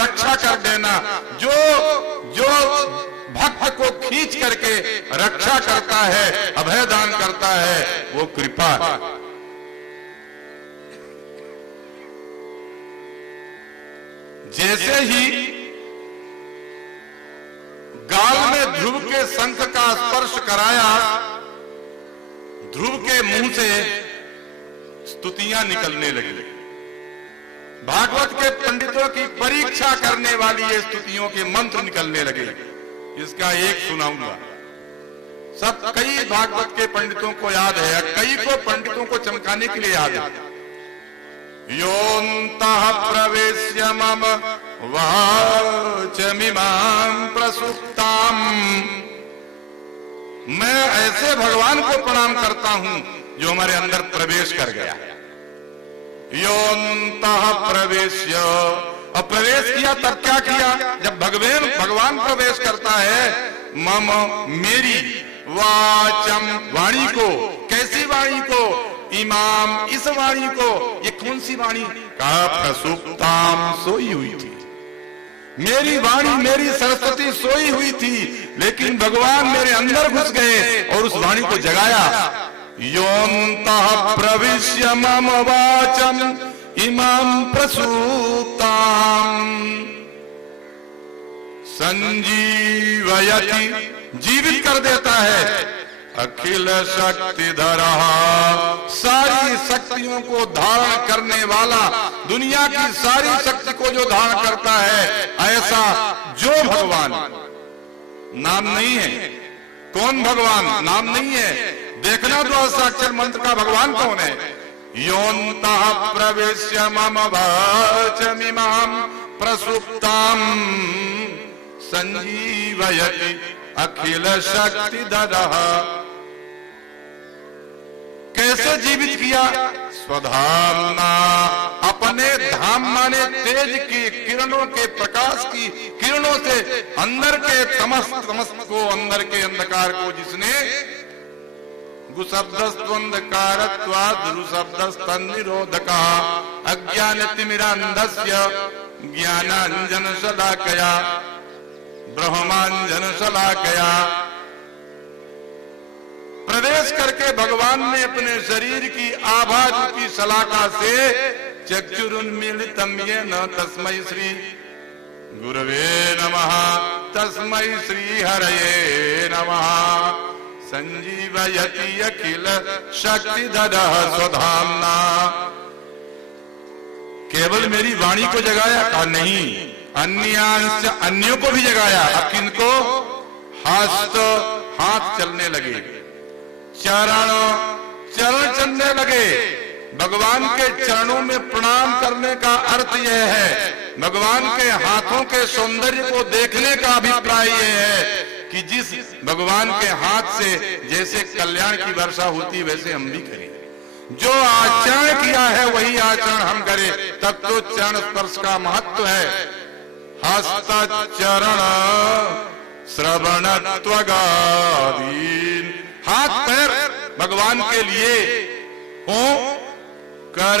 रक्षा कर देना। जो जो भक्त को खींच करके रक्षा करता है, अभय दान करता है, वो कृपा है। जैसे ही गाल में ध्रुव के शंख का स्पर्श कराया, ध्रुव के मुंह से स्तुतियां निकलने लगी। भागवत के पंडितों की परीक्षा करने वाली ये स्तुतियों के मंत्र निकलने लगे। इसका एक सुनाऊंगा। सब कई भागवत के पंडितों को याद है, कई को पंडितों को चमकाने के लिए याद है। योऽन्तः प्रवेश्य मम वाचमिमां प्रसुप्ताम्। मैं ऐसे भगवान को प्रणाम करता हूं जो हमारे अंदर प्रवेश कर गया। योऽन्तः प्रवेश्य, और प्रवेश किया तब क्या किया? जब भगवान प्रवेश करता है, मम मेरी वाचम वाणी को, कैसी वाणी को? इमाम इस वाणी को। ये कौन सी वाणी? का प्रसुप्ताम, सोई हुई थी। मेरी वाणी, मेरी सरस्वती सोई हुई थी, लेकिन भगवान मेरे अंदर घुस गए और उस वाणी को जगाया। योऽन्तः प्रविश्य मम वाचम इमाम प्रसूताम संजीवयति, जीवित कर देता है। अखिल शक्तिधरः, सारी शक्तियों को धारण करने वाला, दुनिया की सारी शक्ति को जो धारण करता है, ऐसा जो भगवान, नाम नहीं है। कौन भगवान? नाम नहीं है। देखना तो अष्टाक्षर मंत्र का भगवान कौन है। योऽन्तः प्रविश्य मम वाचमिमां प्रसुप्तां संजीवयति अखिल शक्तिधरः। कैसे जीवित किया? स्वधाम्ना, अपने धाम माने तेज की किरणों के प्रकाश की किरणों से अंदर के तमस को, अंदर के अंधकार को जिसने गुशब्दस्त्वंधकारत्वाद् रुशब्दस्तन्निरोधकः अज्ञानतिमिरान्धस्य ज्ञानाञ्जनशलाकया ब्रह्माञ्जनशलाकया। प्रवेश करके भगवान ने अपने शरीर की आभा रूपी शलाका से चक्षुरुन्मीलितं येन तस्मै श्री गुरवे नमः, तस्मै श्री हरये नमः। संजीवयति अखिल शक्तिधरः स्वधाम्ना। केवल मेरी वाणी को जगाया? कहा नहीं, अन्यांश, अन्यों को भी जगाया। अब किनको? हस्त, हाथ चलने लगे, चरण चलने लगे। भगवान के चरणों में प्रणाम करने का अर्थ यह है, भगवान के हाथों के सौंदर्य को देखने का अभिप्राय यह है कि जिस भगवान के हाथ से जैसे कल्याण की वर्षा होती, वैसे हम भी करें। जो आचरण किया है वही आचरण हम करें, तब तो चरण स्पर्श का महत्व है। हस्त चरण श्रवणत्वगादीन, हाथ पैर भगवान के लिए हो। कर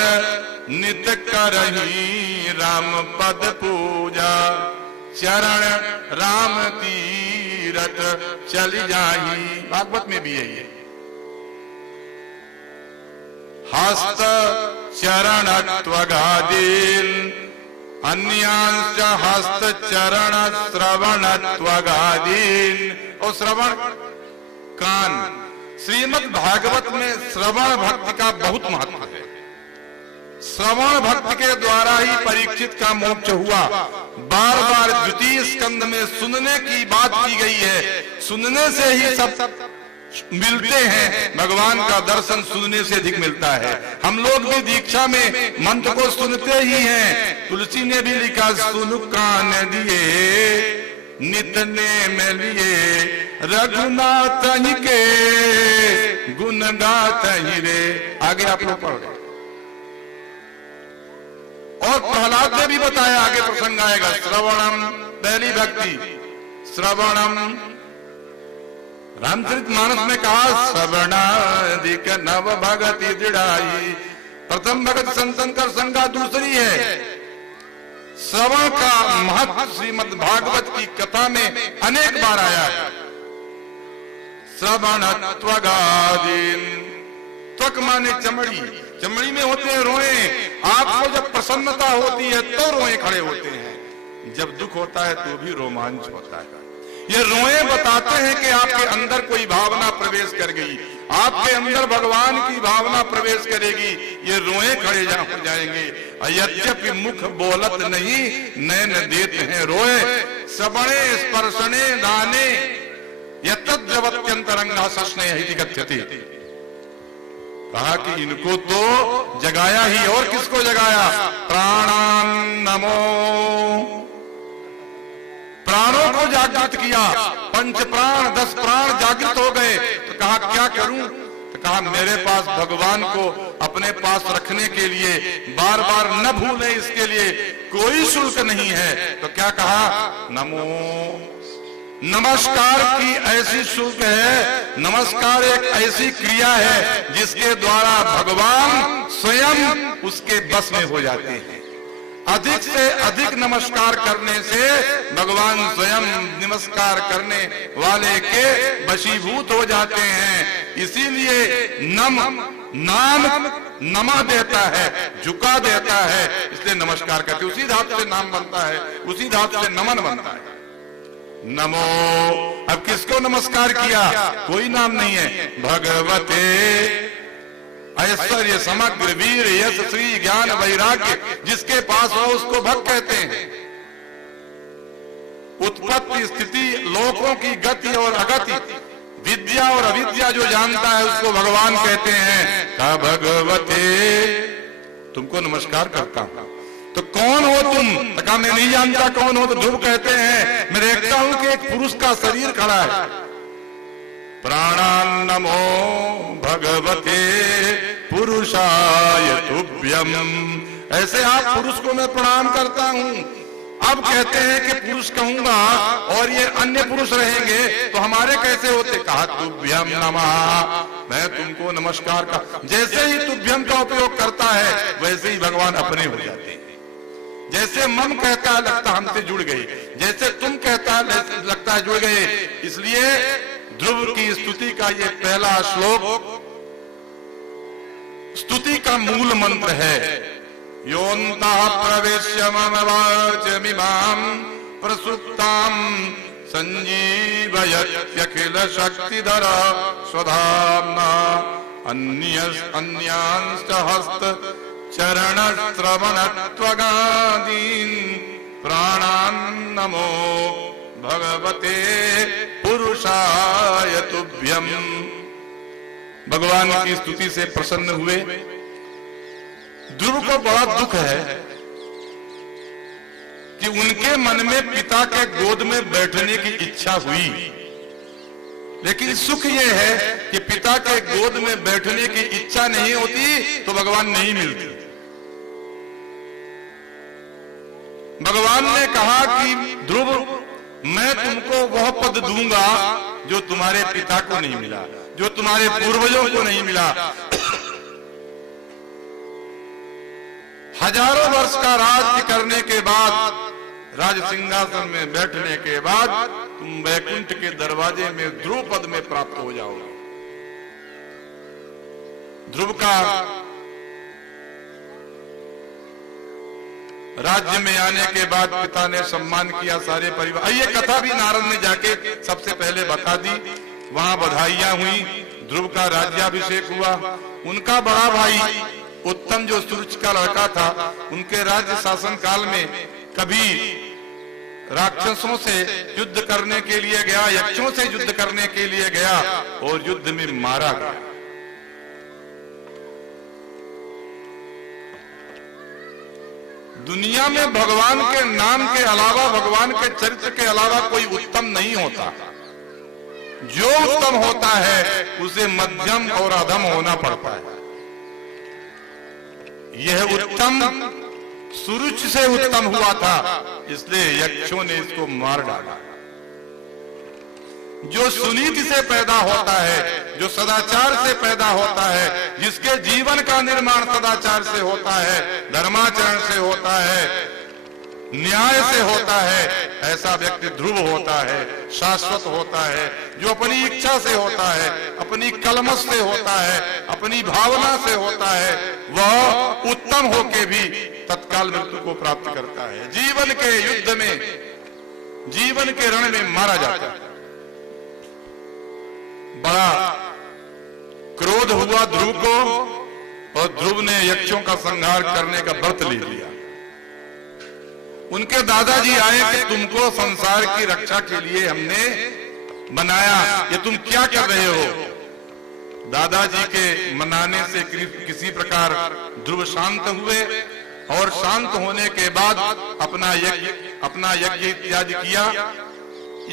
नित करही राम पद पूजा, चरण राम तीरथ चली जाही। भागवत में भी है ये। हस्त चरणत्वगादीन अन्यांश हस्त चरण श्रवणत्वगादीन। और श्रवण कान, श्रीमद् भागवत में श्रवण भक्ति का बहुत महत्व है। श्रवण भक्ति के द्वारा ही परीक्षित का मोक्ष हुआ। बार बार द्वितीय स्कंद में सुनने की बात की गई है। सुनने से ही सब मिलते हैं, भगवान का दर्शन सुनने से अधिक मिलता है। हम लोग भी दीक्षा में मंत्र को सुनते ही हैं। तुलसी ने भी लिखा, सुन कान दिए नितने में लिए, रघुनाथ ही के गुण गात ही रे। आगे आप लोग पढ़ रहे। और प्रहलाद ने भी बताया, आगे प्रसंग आएगा। श्रवणम, पहली भक्ति श्रवणम। रामचरितमानस में कहा, श्रवणादिक नव भगति दृढ़ाई। प्रथम भगत संतन कर संगा दूसरी है। श्रवण का महत्व श्रीमद् भागवत की कथा में अनेक बार आया है। श्रवण त्वगादीन, त्वक माने चमड़ी, चमड़ी में होते हैं रोए। आपको जब प्रसन्नता होती है तो रोए खड़े होते हैं, जब दुख होता है तो भी रोमांच होता है। ये रोए बताते हैं कि आपके अंदर कोई भावना प्रवेश कर गई, आपके अंदर भगवान की भावना प्रवेश करेगी, ये रोए खड़े हो जाएंगे। यद्यपि मुख बोलत नहीं, नैन देते हैं रोए। श्रवणे स्पर्शने दाने यतद्रवत्यंतरंगा सस्ने हिति गच्छति। कहा कि इनको तो जगाया ही, और किसको जगाया? प्राणान नमो, प्राणों को जागृत किया। पंच प्राण 10 प्राण जागृत हो गए। तो कहा क्या करूं? तो कहा मेरे पास भगवान को अपने पास रखने के लिए, बार बार न भूले इसके लिए कोई शुल्क नहीं है। तो क्या कहा? नमो। नमस्कार की ऐसी शुल्क है, नमस्कार एक ऐसी क्रिया है जिसके द्वारा भगवान स्वयं उसके बस में हो जाते हैं। अधिक से अधिक नमस्कार करने से भगवान स्वयं नमस्कार करने वाले के वशीभूत हो जाते हैं। इसीलिए नाम नमा देता है, झुका देता है, इसलिए नमस्कार करते। उसी धातु से नाम बनता है, उसी धातु से नमन बनता है। नमो। अब किसको नमस्कार किया? कोई नाम नहीं है। भगवते ऐश्वर्य समग्र वीर यश श्री ज्ञान वैराग्य, जिसके पास हो उसको भक्त कहते हैं। उत्पत्ति स्थिति लोकों की गति और अगति, विद्या और अविद्या जो जानता है उसको भगवान कहते हैं। का भगवते, तुमको नमस्कार करता हूं। तो कौन हो तुम? तो कहा मैं नहीं जानता कौन हो। तो ध्रुव कहते हैं मैं देखता हूं कि एक पुरुष का शरीर खड़ा है। प्राणान नमो भगवते पुरुषाय तुभ्यम। ऐसे आप पुरुष को मैं प्रणाम करता हूं। अब कहते हैं कि पुरुष कहूंगा और ये अन्य पुरुष रहेंगे तो हमारे कैसे होते? कहा तुभ्यम नमः, मैं तुमको नमस्कार का। जैसे ही तुभ्यम का उपयोग करता है वैसे ही भगवान अपने हो जाते हैं। जैसे मम कहता है लगता हमसे जुड़ गए, जैसे तुम कहता है लगता है जुड़ गए। इसलिए ध्रुव की स्तुति का ये पहला श्लोक स्तुति का मूल मंत्र है। योऽन्तः प्रविश्य मम वाचमिमां प्रसुप्तां संजीवयत्यखिल शक्तिधर स्वधाम्ना अन्यांश्च हस्त चरण श्रवण त्वगादीन प्राणान नमो भगवते पुरुषाय तुभ्यम। भगवान की स्तुति से प्रसन्न हुए। ध्रुव को बड़ा दुख है कि उनके मन में पिता के गोद में बैठने की इच्छा हुई, लेकिन सुख यह है कि पिता के गोद में बैठने की इच्छा नहीं होती तो भगवान नहीं मिलते। भगवान ने कहा कि ध्रुव मैं तुमको वह पद दूंगा जो तुम्हारे पिता को नहीं मिला, जो तुम्हारे पूर्वजों को नहीं मिला। हजारों वर्ष का राज्य करने के बाद, राज सिंहासन में बैठने के बाद तुम वैकुंठ के दरवाजे में ध्रुव पद में प्राप्त हो जाओगे। ध्रुव का राज्य में आने के बाद पिता ने सम्मान किया, सारे परिवार। ये कथा भी नारद ने जाके सबसे पहले बता दी। वहां बधाइयां हुई, ध्रुव का राज्याभिषेक हुआ। उनका बड़ा भाई उत्तम जो सुरुच का लड़का था, उनके राज्य शासन काल में कभी राक्षसों से युद्ध करने के लिए गया, यक्षों से युद्ध करने के लिए गया और युद्ध में मारा गया। दुनिया में भगवान के नाम के अलावा, भगवान के चरित्र के अलावा कोई उत्तम नहीं होता। जो उत्तम होता है उसे मध्यम और अधम होना पड़ता है। यह उत्तम सुरुच से उत्तम हुआ था, इसलिए यक्षों ने इसको मार डाला। जो सुनीति से पैदा होता है, जो सदाचार से पैदा होता है, जिसके जीवन का निर्माण सदाचार से होता है, धर्माचरण से होता है, न्याय से होता है, ऐसा व्यक्ति ध्रुव होता है, शाश्वत होता है। जो अपनी इच्छा से होता है, अपनी कलमश से होता है, अपनी भावना से होता है, वह उत्तम होके भी तत्काल मृत्यु को प्राप्त करता है। जीवन के युद्ध में, जीवन के रण में मारा जाता है। बड़ा क्रोध हुआ ध्रुव को, और ध्रुव ने यक्षों का संहार करने का व्रत ले लिया। उनके दादाजी आए कि तुमको संसार की रक्षा के लिए हमने बनाया, ये तुम क्या कर रहे हो? दादाजी के मनाने से किसी प्रकार ध्रुव शांत हुए, और शांत होने के बाद अपना यज्ञ इत्यादि किया।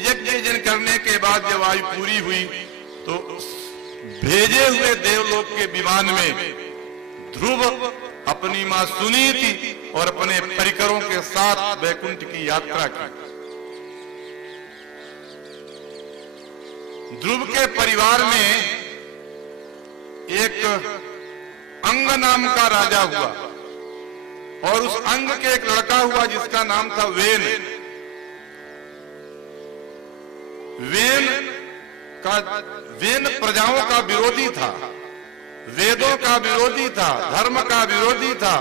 यज्ञ करने के बाद जब आयु पूरी हुई तो भेजे हुए देवलोक के विमान में ध्रुव अपनी मां सुनीति और अपने परिकरों के साथ वैकुंठ की यात्रा की। ध्रुव के परिवार में एक अंग नाम का राजा हुआ, और उस अंग के एक लड़का हुआ जिसका नाम था वेन। वेन प्रजाओं का विरोधी था, वेदों का विरोधी था, धर्म का विरोधी था।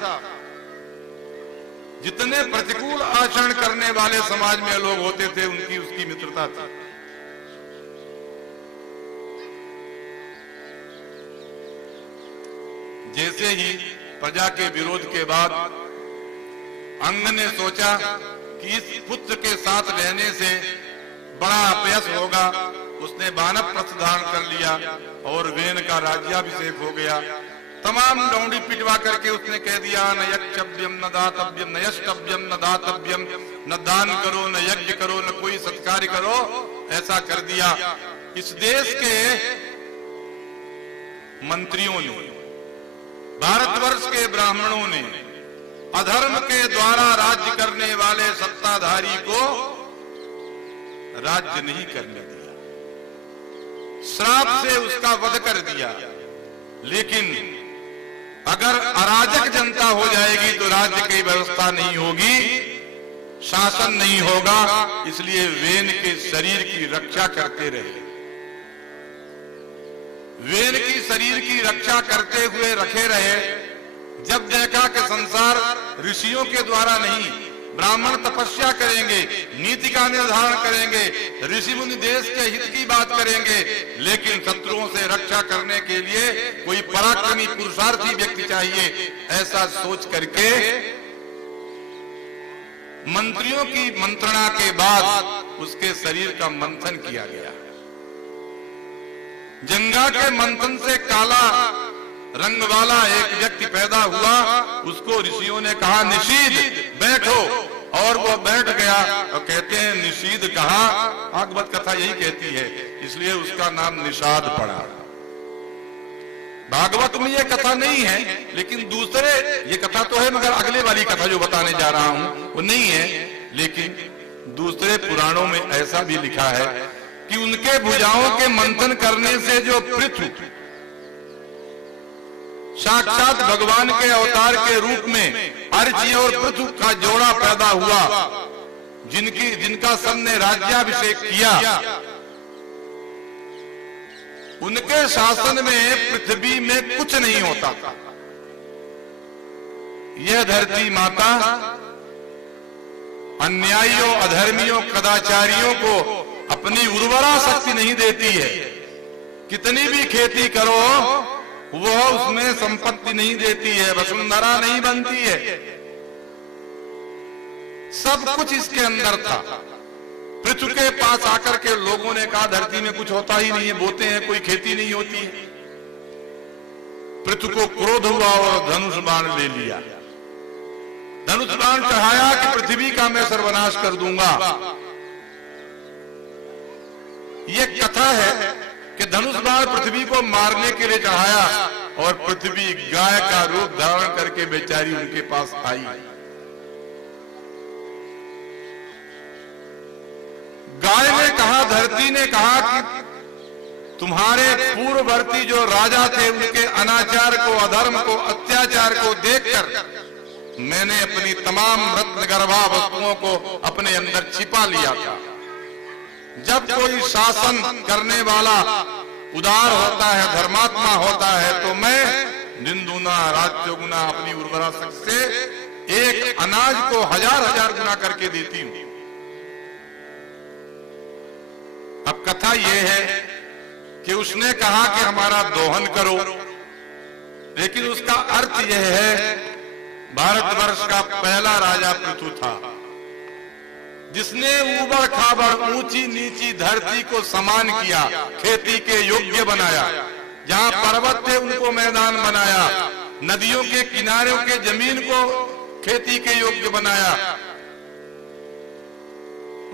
जितने प्रतिकूल आचरण करने वाले समाज में लोग होते थे, उनकी उसकी मित्रता थी। जैसे ही प्रजा के विरोध के बाद अंग ने सोचा कि इस पुत्र के साथ रहने से बड़ा अपयश होगा, उसने वानप्रस्थ धारण कर लिया और वेन का राज्याभिषेक हो गया। तमाम डौंडी पिटवा करके उसने कह दिया, न यक्षव्यम न दातव्यम न यष्टव्यम न दातव्यम, न दान करो न यज्ञ करो न कोई सत्कार्य करो, ऐसा कर दिया। इस देश के मंत्रियों ने, भारतवर्ष के ब्राह्मणों ने अधर्म के द्वारा राज्य करने वाले सत्ताधारी को राज्य नहीं करने दिया, श्राप से उसका वध कर दिया। लेकिन अगर अराजक जनता हो जाएगी तो राज्य की व्यवस्था नहीं होगी, शासन नहीं होगा। इसलिए वेन के शरीर की रक्षा करते रहे। वेन की शरीर की रक्षा करते हुए रखे रहे। जब देखा कि संसार ऋषियों के द्वारा नहीं, ब्राह्मण तपस्या करेंगे, नीति का निर्धारण करेंगे, ऋषि मुनि देश के हित की बात करेंगे, लेकिन शत्रुओं से रक्षा करने के लिए कोई पराक्रमी पुरुषार्थी व्यक्ति चाहिए, ऐसा सोच करके मंत्रियों की मंत्रणा के बाद उसके शरीर का मंथन किया गया। जंगा के मंथन से काला रंग वाला एक व्यक्ति पैदा हुआ। उसको ऋषियों ने कहा, निषीद बैठो, और वो बैठ गया। और कहते हैं निषीद कहा, भागवत कथा यही कहती है, इसलिए उसका नाम निषाद पड़ा। भागवत में ये कथा नहीं है, लेकिन दूसरे, ये कथा तो है मगर अगले वाली कथा जो बताने जा रहा हूं वो नहीं है। लेकिन दूसरे पुराणों में ऐसा भी लिखा है कि उनके भुजाओं के मंथन करने से जो पृथु साक्षात भगवान के अवतार के रूप में अर्ची और पृथु का जोड़ा पैदा हुआ, जिनका सबने राज्याभिषेक किया, उनके शासन में पृथ्वी में कुछ नहीं होता था। यह धरती माता अन्यायियों, अधर्मियों, कदाचारियों को अपनी उर्वरा शक्ति नहीं देती है। कितनी भी खेती करो वह उसमें संपत्ति नहीं देती है, वसुंधरा नहीं बनती है। सब कुछ इसके अंदर था। पृथ्वी के पास आकर के लोगों ने कहा धरती में कुछ होता ही नहीं है, बोते हैं, कोई खेती नहीं होती है। पृथ्वी को क्रोध हुआ और धनुष बाण ले लिया। धनुष बाण चढ़ाया कि पृथ्वी का मैं सर्वनाश कर दूंगा। ये कथा है कि धनुष बाण पृथ्वी को मारने के लिए चढ़ाया और पृथ्वी गाय का रूप धारण करके बेचारी उनके पास आई। गाय ने कहा, धरती ने कहा कि तुम्हारे पूर्ववर्ती जो राजा थे उनके अनाचार को, अधर्म को, अत्याचार को देखकर मैंने अपनी तमाम रत्नगर्भा वस्तुओं को अपने अंदर छिपा लिया था। जब कोई शासन करने वाला उदार होता है, धर्मात्मा होता है, तो मैं दिन दूना रात चौगुना अपनी उर्वरा शक्ति से एक अनाज को हजार हजार गुना करके देती हूं। अब कथा यह है कि उसने कहा कि हमारा दोहन करो, लेकिन उसका अर्थ यह है, भारतवर्ष का पहला राजा पृथु था, जिसने ऊबड़ खाबड़ ऊंची नीची धरती को समान किया, खेती के योग्य बनाया, जहां पर्वत थे उनको मैदान बनाया, नदियों के किनारों के जमीन को खेती के योग्य बनाया।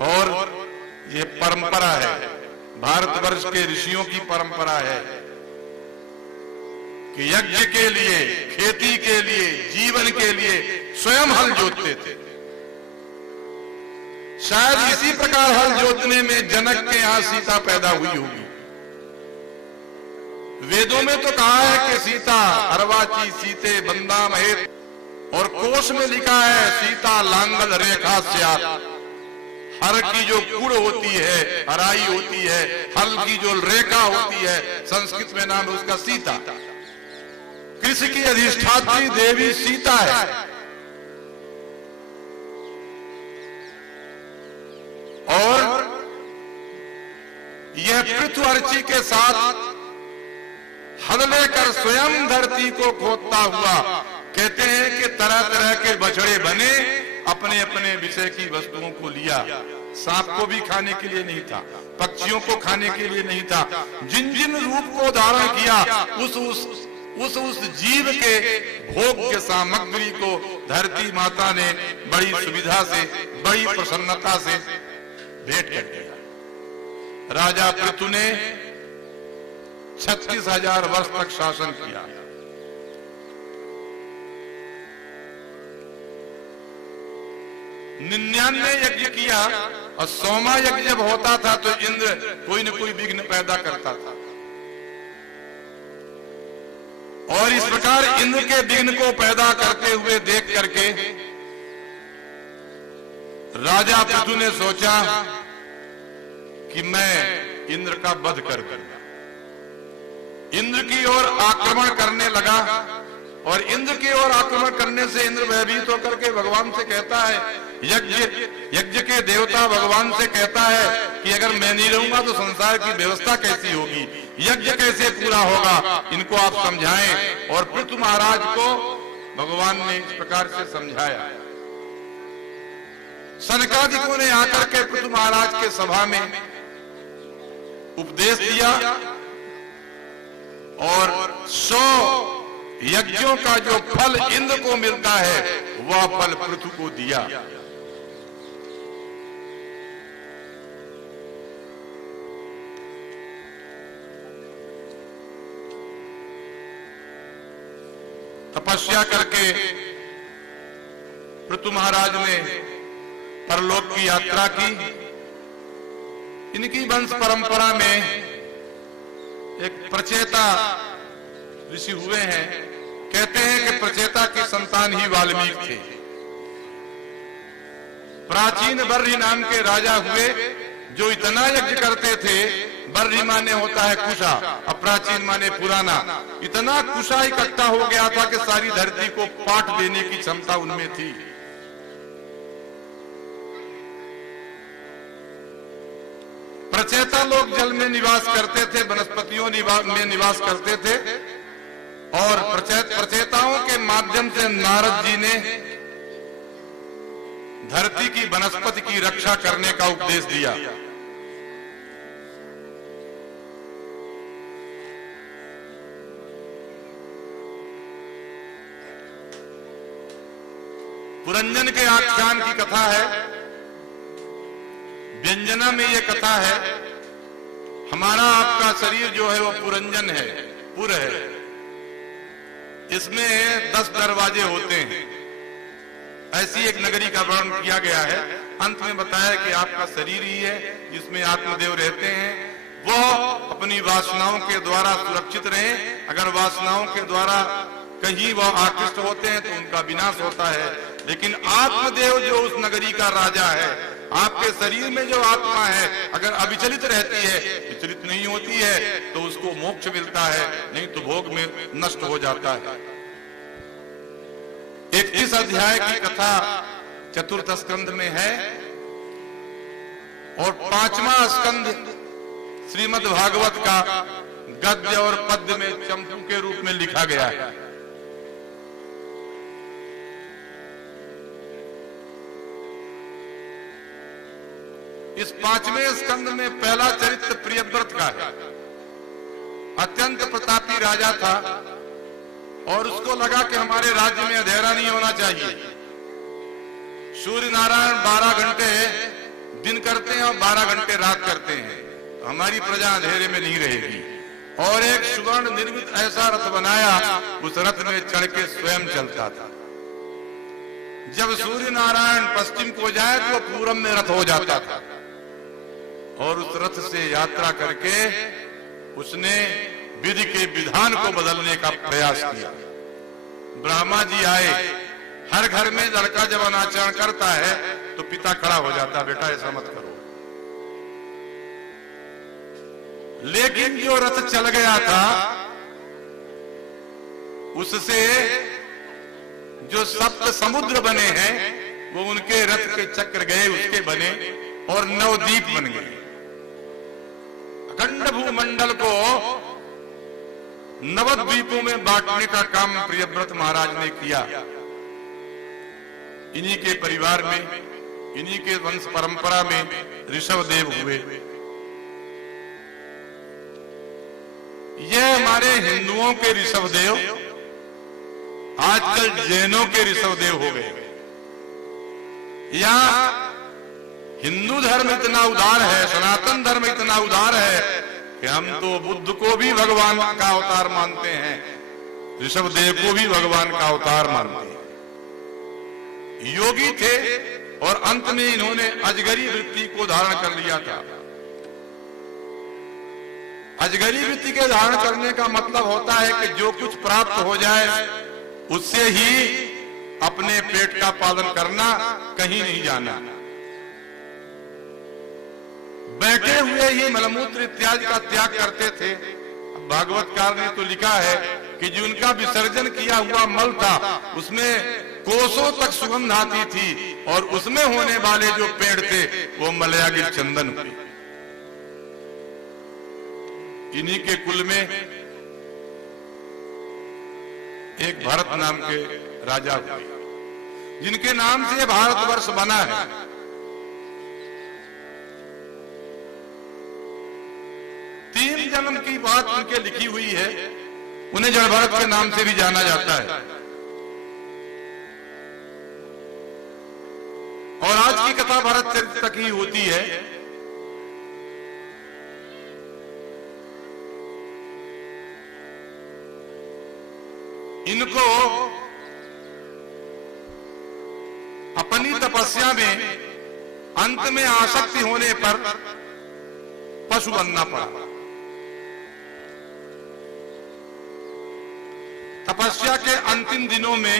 और ये परंपरा है, भारतवर्ष के ऋषियों की परंपरा है कि यज्ञ के लिए, खेती के लिए, जीवन के लिए स्वयं हल जोतते थे। शायद इसी प्रकार हल जोतने में जनक के यहां सीता पैदा हुई होगी। वेदों में तो कहा है कि सीता अर्वाची सीते बंदा महेत, और कोश में लिखा है सीता लांगल रेखा स्यात्। हर की जो कुड़ होती है, हराई होती है, हल की जो रेखा होती है, संस्कृत में नाम है उसका सीता। कृषि की अधिष्ठात्री देवी सीता है। और यह पृथु अर्ची के साथ हल लेकर स्वयं धरती को खोदता हुआ, कहते हैं कि तरह तरह के बछड़े बने, अपने अपने विषय की वस्तुओं को लिया। सांप को भी खाने के लिए नहीं था, पक्षियों को खाने के लिए नहीं था, जिन जिन रूप को धारण किया उस जीव के भोग्य सामग्री को धरती माता ने बड़ी सुविधा से, बड़ी प्रसन्नता से भेंट कर दिया। राजा पृथु ने 36,000 वर्ष तक शासन किया। निन्यानवे यज्ञ किया, और 100वां यज्ञ जब होता था तो इंद्र कोई न कोई विघ्न पैदा करता था। और इस प्रकार इंद्र के विघ्न को पैदा करते हुए देख करके राजा पृथु ने सोचा कि मैं इंद्र का वध कर दूंगा। इंद्र की ओर आक्रमण करने लगा, और इंद्र की ओर आक्रमण करने से इंद्र भयभीत होकर के भगवान से कहता है, यज्ञ के देवता भगवान से कहता है कि अगर मैं नहीं रहूंगा तो संसार की व्यवस्था कैसी होगी, यज्ञ कैसे पूरा होगा, इनको आप समझाएं। और पृथु महाराज को भगवान ने इस प्रकार से समझाया। सनकादिकों ने आकर के पृथु महाराज के सभा में उपदेश दिया, और 100 यज्ञों का जो फल इंद्र को मिलता है वह फल पृथु को दिया। तपस्या करके पृथु महाराज ने परलोक की यात्रा की। इनकी वंश परंपरा में एक प्रचेता ऋषि हुए हैं। कहते हैं कि प्रचेता की संतान ही वाल्मीकि थे। प्राचीन बर्री नाम के राजा हुए जो इतना यज्ञ करते थे। बर्री माने होता है कुशा, और प्राचीन माने पुराना। इतना कुशा इकट्ठा हो गया था कि सारी धरती को पाट देने की क्षमता उनमें थी। प्रचेता लोग जल में निवास करते थे, वनस्पतियों में निवास करते थे, और प्रचेताओं के माध्यम से नारद जी ने धरती की वनस्पति की रक्षा करने का उपदेश दिया। पुरंजन के आख्यान की कथा है, व्यंजना में ये कथा है। हमारा आपका शरीर जो है वो पुरंजन है, पुर है। इसमें 10 दरवाजे होते हैं। ऐसी एक नगरी का वर्णन किया गया है। अंत में बताया कि आपका शरीर ही है जिसमें आत्मदेव रहते हैं। वो अपनी वासनाओं के द्वारा सुरक्षित रहें। अगर वासनाओं के द्वारा कहीं वह आकृष्ट होते हैं तो उनका विनाश होता है। लेकिन आत्मदेव जो उस नगरी का राजा है, आपके शरीर में जो आत्मा है अगर अविचलित रहती है, विचलित नहीं होती है, तो उसको मोक्ष मिलता है, नहीं तो भोग में नष्ट हो जाता है। 31 अध्याय की कथा चतुर्थ स्कंध में है और 5वां स्कंध श्रीमद् भागवत का गद्य और पद्य में चंपू के रूप में लिखा गया है। इस 5वें स्कंद में पहला चरित्र प्रियव्रत का है। अत्यंत प्रतापी राजा था और उसको लगा कि हमारे राज्य में अंधेरा नहीं होना चाहिए। सूर्य नारायण 12 घंटे दिन करते हैं और 12 घंटे रात करते हैं, तो हमारी प्रजा अंधेरे में नहीं रहेगी। और एक सुवर्ण निर्मित ऐसा रथ बनाया, उस रथ में चढ़ के स्वयं चलता था। जब सूर्य नारायण पश्चिम को जाए तो पूरब में रथ हो जाता था और उस रथ से यात्रा करके उसने विधि के विधान को बदलने का प्रयास किया। ब्रह्मा जी आए। हर घर में लड़का जब अनाचरण करता है तो पिता खड़ा हो जाता, बेटा ऐसा मत करो। लेकिन जो रथ चल गया था उससे जो सप्त समुद्र बने हैं वो उनके रथ के चक्र गए, उसके बने और 9 द्वीप बन गए। अखंड भूमंडल को 9 द्वीपों में बांटने का काम प्रियव्रत महाराज ने किया। इन्हीं के परिवार में, इन्हीं के वंश परंपरा में ऋषभदेव हुए। यह हमारे हिंदुओं के ऋषभदेव आजकल जैनों के ऋषभदेव हो गए। या हिंदू धर्म इतना उदार है, सनातन धर्म इतना उदार है कि हम तो बुद्ध को भी भगवान का अवतार मानते हैं, ऋषभदेव को भी भगवान का अवतार मानते हैं। योगी थे और अंत में इन्होंने अजगरी वृत्ति को धारण कर लिया था। अजगरी वृत्ति के धारण करने का मतलब होता है कि जो कुछ प्राप्त हो जाए उससे ही अपने पेट का पालन करना, कहीं नहीं जाना। बैठे हुए ही मलमूत्र इत्यादि का त्याग करते थे। भागवतकार ने तो लिखा है कि जो उनका विसर्जन किया हुआ मल था उसमें कोसों तक सुगंध आती थी और उसमें होने वाले जो पेड़ थे वो मलयागिर चंदन थे। इन्हीं के कुल में एक भरत नाम के राजा हुए, जिनके नाम से भारतवर्ष बना है। तीन जन्म की बात उनके लिखी हुई है, उन्हें जड़ भरत के नाम से भी जाना जाता है। और आज की कथा भरत चरित्र तक ही होती है। इनको अपनी तपस्या में अंत में आसक्ति होने पर पशु बनना पड़ा। तपस्या के अंतिम दिनों में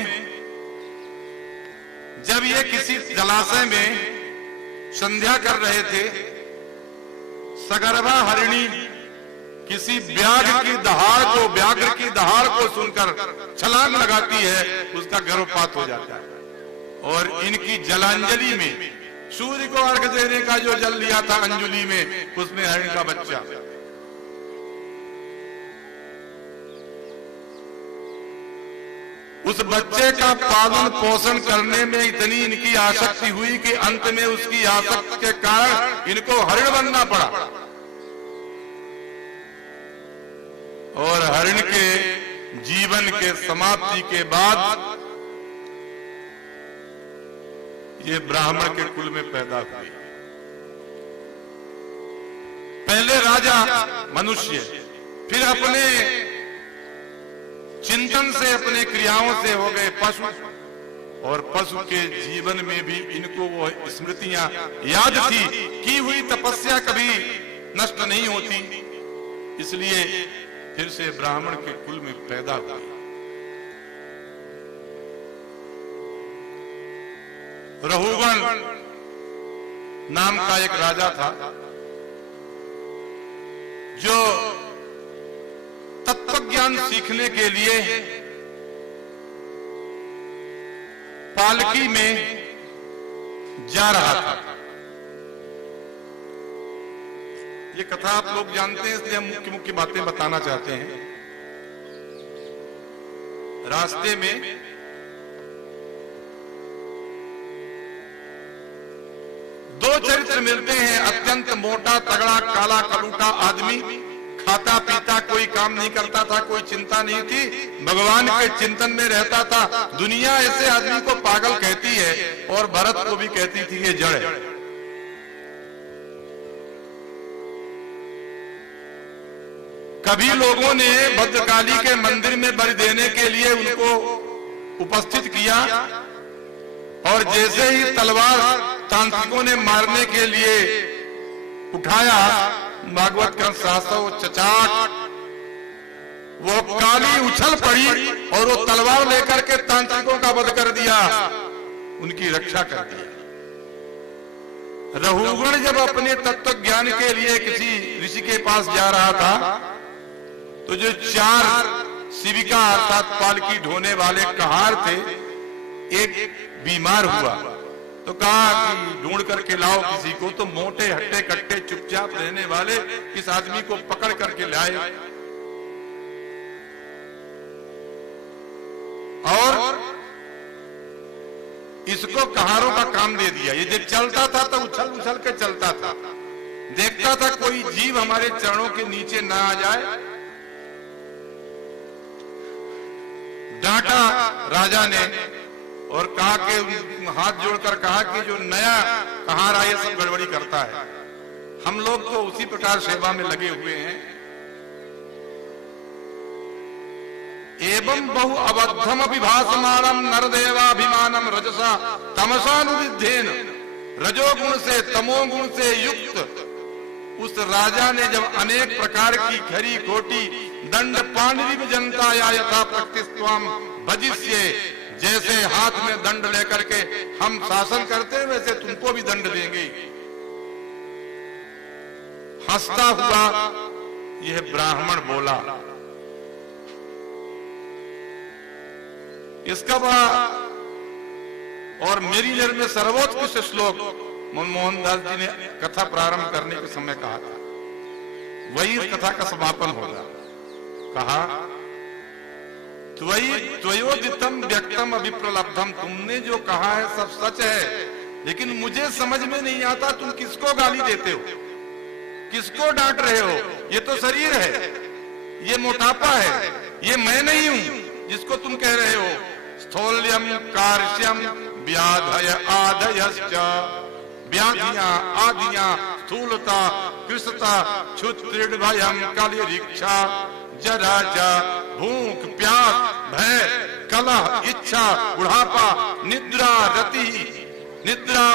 जब ये किसी जलाशय में संध्या कर रहे थे, सगर्भा हरिणी किसी व्याघ्र की दहाड़ को सुनकर छलांग लगाती है, उसका गर्भपात हो जाता है। और इनकी जलांजलि में सूर्य को अर्घ देने का जो जल लिया था अंजलि में, उसमें हरिण का बच्चा। उस बच्चे का पालन पोषण करने में इतनी इनकी आसक्ति हुई कि अंत में उसकी आसक्ति के कारण इनको हरिण बनना पड़ा। और हरिण के जीवन के समाप्ति के बाद ये ब्राह्मण के कुल में पैदा हुई। पहले राजा मनुष्य, फिर अपने चिंतन से, अपने क्रियाओं से हो गए पशु। और पशु के जीवन में भी इनको वो स्मृतियां याद थी, की हुई तपस्या कभी नष्ट नहीं होती, इसलिए फिर से ब्राह्मण के कुल में पैदा हुए। रहुगण नाम का एक राजा था जो तत्वज्ञान सीखने के लिए पालकी में जा रहा था। ये कथा आप लोग जानते हैं, इसलिए हम मुख्य मुख्य बातें बताना चाहते हैं। रास्ते में दो चरित्र मिलते हैं। अत्यंत मोटा तगड़ा काला कलूटा आदमी, खाता पीता, कोई काम नहीं करता था, कोई चिंता नहीं थी, भगवान के चिंतन में रहता था। दुनिया ऐसे आदमी को पागल कहती है और भरत को भी कहती थी ये जड़ है। कभी लोगों ने भद्रकाली के मंदिर में बलि देने के लिए उनको उपस्थित किया और जैसे ही तलवार तांत्रिकों ने मारने के लिए उठाया, भागवत का शास्त्र चचाट वो काली उछल पड़ी और वो तलवार लेकर के तांत्रिकों का वध कर दिया, उनकी रक्षा कर दी। रहुगण जब अपने तत्व ज्ञान के लिए किसी ऋषि के पास जा रहा था तो जो 4 शिविका अर्थात पालकी ढोने वाले कहार थे, एक बीमार हुआ तो कहा कि ढूंढ करके लाओ किसी को। तो मोटे हट्टे कट्टे चुपचाप रहने वाले इस आदमी को पकड़ करके लाए और इसको कहारों का काम दे दिया। ये जब चलता था तो उछल उछल के चलता था, देखता था कोई जीव हमारे चरणों के नीचे ना आ जाए। डांटा राजा ने और कहा कि हाथ जोड़कर कहा कि जो नया कहार आए सब गड़बड़ी करता है, हम लोग तो उसी प्रकार सेवा में लगे हुए हैं। एवं बहु अबद्धम अभिभासमानम नरदेवाभिमानम रजसा तमसानुविद्धेन, रजोगुण से तमोगुण से युक्त उस राजा ने जब अनेक प्रकार की खरी खोटी दंड पांडवी जनता या यथा प्रतिस्वाम भजिष्ये, जैसे हाथ में दंड लेकर के हम शासन करते हैं वैसे तुमको भी दंड देंगे। हंसता हुआ यह ब्राह्मण बोला। इसका बड़ा और मेरी नजर में सर्वोत्कृष्ट श्लोक मनमोहन दास जी ने कथा प्रारंभ करने के समय कहा था, वही कथा का समापन होगा। कहा त्वयोदितम व्यक्तम अभिप्रलब्धम, तुमने जो कहा है सब सच है, लेकिन मुझे समझ में नहीं आता तुम किसको गाली देते हो, किसको डांट रहे हो। ये तो शरीर है, ये मोटापा है, ये मैं नहीं हूं जिसको तुम कह रहे हो। स्थौल्यम कार्श्यम व्याधय आदयश्च, व्याधियां आदियां स्थूलता कृशता क्षुत्रिड भयम कलिरिक्षा जरा जा भूख प्यास भय कलह इच्छा बुढ़ापा निद्रा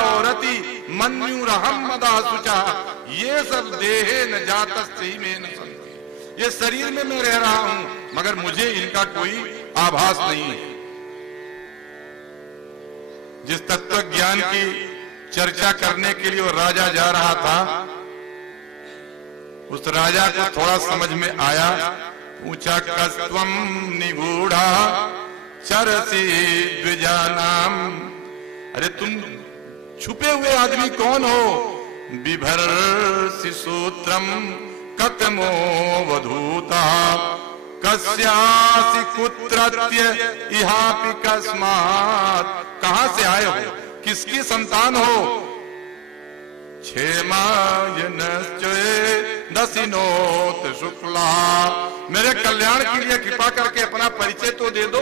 और रति मन्युरहम मदा सुचा, ये सब देहे न जातस्ति में न संति, ये शरीर में मैं रह रहा हूं मगर मुझे इनका कोई आभास नहीं है। जिस तत्व ज्ञान की चर्चा करने के लिए वो राजा जा रहा था, उस राजा को थोड़ा समझ में आया। पूछा कस्त्वम निगूढ़ा चरसी द्विजानाम, अरे तुम छुपे हुए आदमी कौन हो। बिभर्षि सूत्रम कतमो वधूता कस्यासि कुत्रत्य इहापि कस्मात्, कहां से आए हो, किसकी संतान हो। दसिनोत शुक्ला, मेरे कल्याण के लिए कृपा करके अपना परिचय तो दे दो।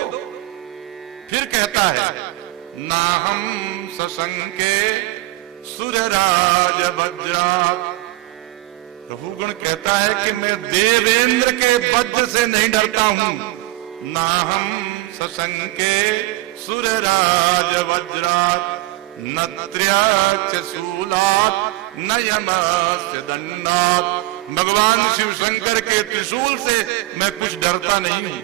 फिर कहता है ना हम सशंके सुरराज वज्रात, रघुगण कहता है कि मैं देवेंद्र के वज्र से नहीं डरता हूं। ना हम सशंके सुरराज वज्रात नत्र्याच शूलात नयमस्य दंडात, भगवान शिव शंकर के त्रिशूल से मैं कुछ डरता नहीं हूं।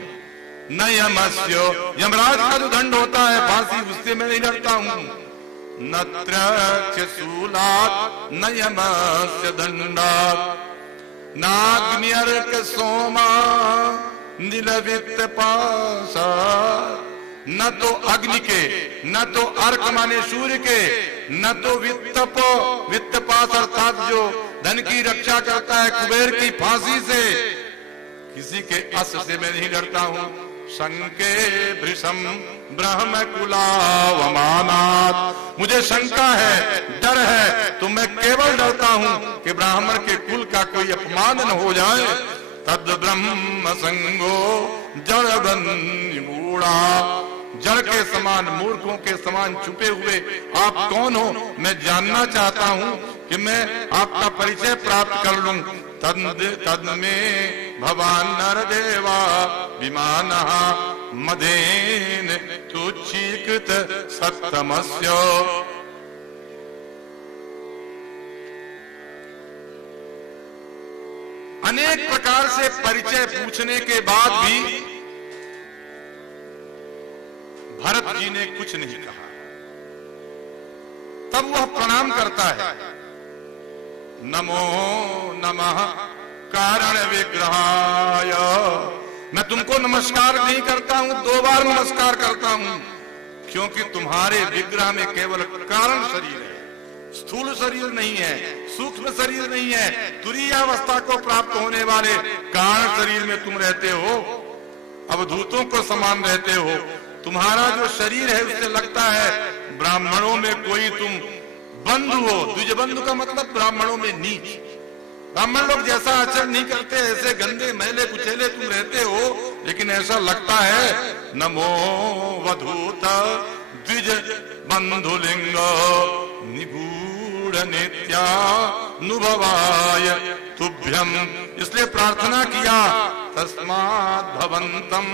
नयमस्य, यमराज का जो दंड होता है फांसी, उससे मैं नहीं डरता हूं। न त्रक्षशूलात् न यमस्य दण्डात् नाग्न्यर्क सोमा निलवित पासात्। न तो अग्नि के, न तो अर्क माने सूर्य के, न तो वित्त पास अर्थात जो धन की रक्षा करता है कुबेर की फांसी से, किसी के अस्त्र से मैं नहीं डरता हूं। शंके भृशम ब्रह्म कुलावमानात्, मुझे शंका है, डर है, तो मैं केवल डरता हूं कि ब्राह्मण के कुल का कोई अपमान न हो जाए। तद ब्रह्म संगो जड़बन्मूढ़ा, जड़ के समान, मूर्खों के समान छुपे हुए आप कौन हो, मैं जानना चाहता हूं कि मैं आपका परिचय प्राप्त कर लूं। तद में भवान नरदेवा विमानः मदेन तुच्छीकृत सत्तमस्य। अनेक प्रकार से परिचय पूछने के बाद भी भरत जी ने कुछ नहीं कहा। तब वह प्रणाम करता है, नमो नमः कारण विग्रहाय। मैं तुमको नमस्कार नहीं करता हूं, 2 बार नमस्कार करता हूं, क्योंकि तुम्हारे विग्रह में केवल कारण शरीर है, स्थूल शरीर नहीं है, सूक्ष्म शरीर नहीं है। तुरीयावस्था को प्राप्त होने वाले कारण शरीर में तुम रहते हो, अवधूतों को समान रहते हो। तुम्हारा जो शरीर है उससे लगता है ब्राह्मणों में कोई तुम बंधु हो। द्विज बंधु का मतलब ब्राह्मणों में नीच। ब्राह्मण लोग जैसा आचरण नहीं करते, ऐसे गंदे मैले कुचेले तुम रहते हो, लेकिन ऐसा लगता है। नमो वधूत द्विज बंधुलिंग निगूढ़ नित्यानुभवाय तुभ्यम, इसलिए प्रार्थना किया, तस्मात् भवन्तम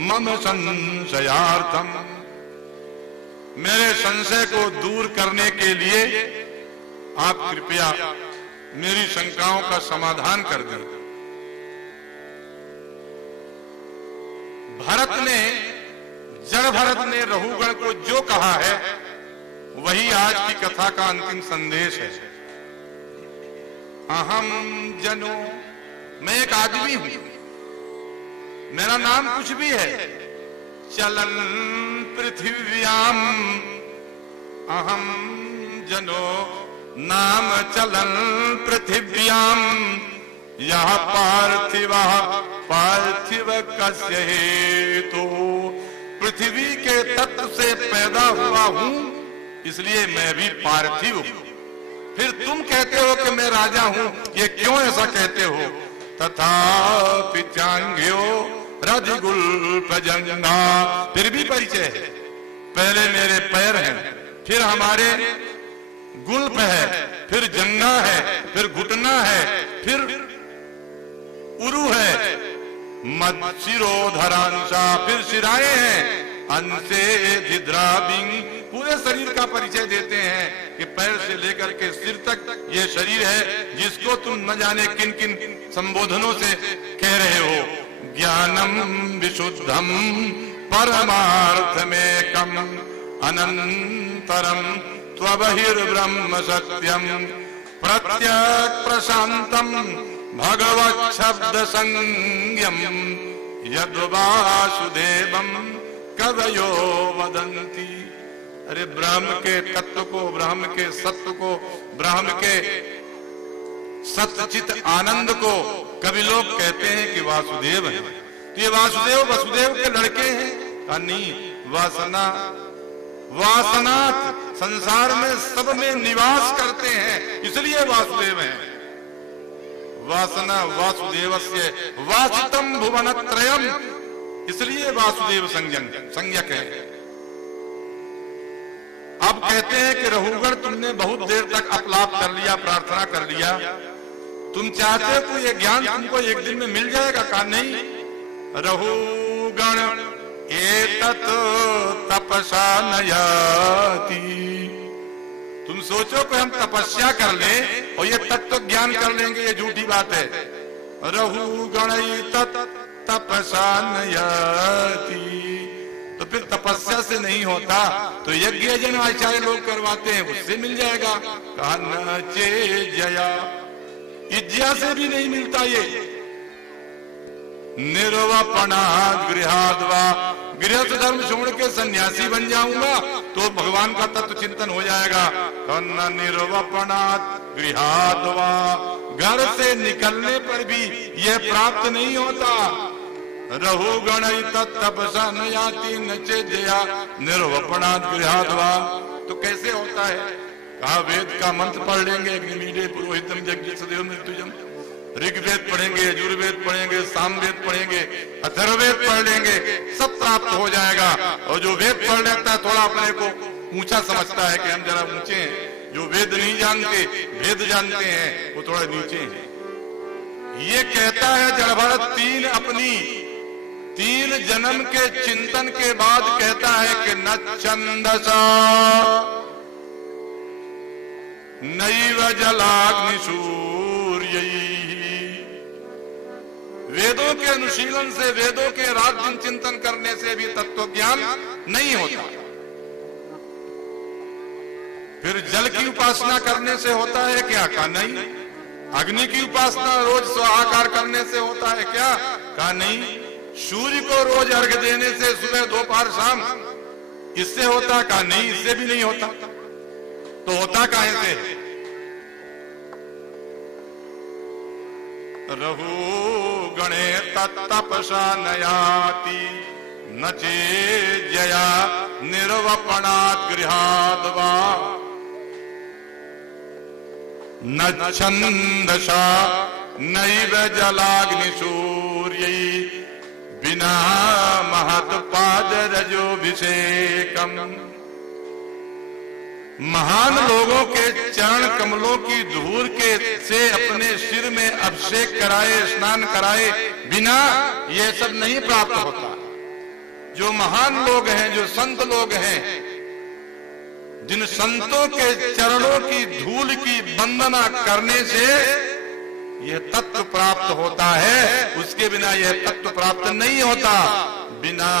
मम संशयार्थम, मेरे संशय को दूर करने के लिए आप कृपया मेरी शंकाओं का समाधान कर दें। जड़ भरत ने रहुगण को जो कहा है वही आज की कथा का अंतिम संदेश है। अहम जनो, मैं एक आदमी हूं, मेरा नाम कुछ भी है। चलन पृथ्व्याम अहम जनो नाम चलन पृथिव्याम, यह पार्थिव कस्य हेतु, पृथ्वी के तत्व से पैदा हुआ हूं, इसलिए मैं भी पार्थिव हूं। फिर तुम कहते हो कि मैं राजा हूं, ये क्यों ऐसा कहते हो? तथापि चांग्यो रजगुल्फजंगा, फिर भी परिचय है। पहले मेरे पैर हैं, फिर हमारे गुल्फ है, फिर जंगा है, फिर घुटना है, फिर उरु है, मत्सिरोधरांशा, फिर सिराएं हैं, अंशे धिद्राबिंग, पूरे शरीर का परिचय देते हैं कि पैर से लेकर के सिर तक ये शरीर है, जिसको तुम न जाने किन किन संबोधनों से कह रहे हो। ज्ञानम विशुद्धम परमार्थमेकम अनंतरम त्वबहिर्ब्रह्म सत्यम प्रत्यक् प्रशांतम भगवत् शब्द संज्ञम यद् वासुदेवम कवयो वदन्ति। अरे ब्रह्म के तत्व को, ब्रह्म के सत्व को, ब्रह्म के सत्यचित आनंद को कभी लोग कहते हैं कि वासुदेव है। तो ये वासुदेव वसुदेव के लड़के हैं? नहीं, वासनात् संसार में सब में निवास करते हैं, इसलिए वासुदेव हैं। वासना वासुदेवस्य वासितम भुवनत्रयम्, इसलिए वासुदेव संज्ञक है। अब कहते हैं कि रहुगण तुमने बहुत देर तक अपलाप कर लिया, प्रार्थना कर लिया, तुम चाहते हो तो ये ज्ञान तुमको एक दिन में मिल जाएगा? कहा नहीं। रहुगण एतत् तपसा नयाति, तुम सोचो कि हम तपस्या कर लें और ये तत्व ज्ञान कर लेंगे, ये झूठी बात है। रहुगण एतत् तपसा नयाति, तो फिर तपस्या से नहीं होता तो यज्ञ जन आचार्य लोग करवाते हैं, उससे मिल जाएगा। कहा न चे जया, इज्जा से भी नहीं मिलता ये। निर्वपणा गृहाद्वा, गृहस्थ धर्म छोड़ के सन्यासी बन जाऊंगा तो भगवान का तत्व चिंतन हो जाएगा। न निर्वपणा गृहाद्वा, घर से निकलने पर भी यह प्राप्त नहीं होता। रहो गणई तपसा न याति न चेदया निर्वपणा गृहाद्वा। तो कैसे होता है? कहा वेद का मंत्र पढ़ लेंगे, अग्निमीडे पुरोहितम यज्ञ सदैव मृत्युजम, ऋग्वेद पढ़ेंगे, यजुर्वेद पढ़ेंगे, सामवेद पढ़ेंगे, अथर्ववेद पढ़ लेंगे, सब प्राप्त हो जाएगा। और जो वेद पढ़ लेता है थोड़ा अपने को ऊंचा समझता है कि हम जरा ऊंचे हैं, जो वेद नहीं जानते वेद जानते हैं वो थोड़ा नीचे हैं। ये कहता है जड़ भरत तीन जन्म के चिंतन के बाद कहता है कि न छंदसा नैव जलाग्निसूर्य, वेदों के अनुशीलन से, वेदों के रात दिन चिंतन करने से भी तत्व ज्ञान नहीं होता। फिर जल की उपासना करने से होता है क्या? कहा नहीं। अग्नि की उपासना रोज स्वाहाकार करने से होता है क्या? कहा नहीं। सूर्य को रोज अर्घ देने से सुबह दोपहर शाम, इससे होता? कहा नहीं, इससे भी नहीं होता। तो होता काहे से? रहु गणे तपसा नयाति न चेजया निर्वपणात् गृहाद्वा, न छंदसा नैव जलाग्निसूर्यै बिना महत्पाद रजोभिषेकम। महान लोगों के चरण कमलों की धूल के से अपने सिर में अभिषेक कराए, स्नान कराए बिना ये सब नहीं प्राप्त होता। जो महान लोग हैं, जो संत लोग हैं, जिन संतों के चरणों की धूल की वंदना करने से यह तत्व प्राप्त होता है, उसके बिना यह तत्व प्राप्त नहीं होता। बिना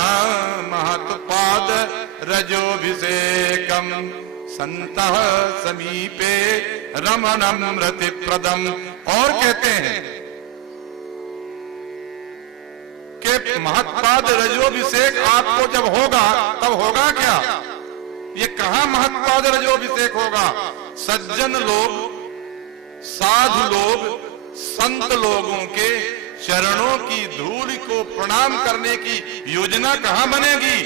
महत्पाद रजोभिषेकम संतः समीपे रमणम रति प्रदम। और कहते हैं कि महत्पाद रजोभिषेक आपको जब होगा तब होगा क्या? ये कहां महत्पाद रजोभिषेक होगा? सज्जन लोग, साधु लोग, संत लोगों के चरणों की धूल को प्रणाम करने की योजना कहां बनेगी?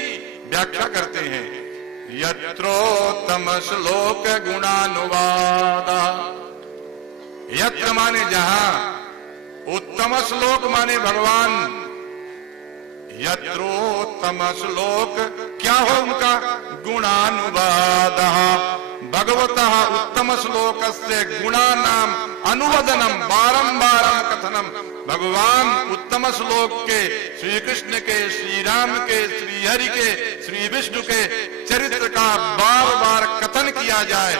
व्याख्या करते हैं यत्रोत्तम श्लोक गुणानुवाद। यत्र माने जहां, उत्तम श्लोक माने भगवान। यत्रोत्तम श्लोक क्या हो उनका? गुणानुवाद। भगवतः उत्तम श्लोकस्य गुणानाम अनुवदनम बारंबारम कथनम। भगवान उत्तम श्लोक के, श्री कृष्ण के, श्री राम के, श्री हरि के, श्री विष्णु के चरित्र का बार बार कथन किया जाए।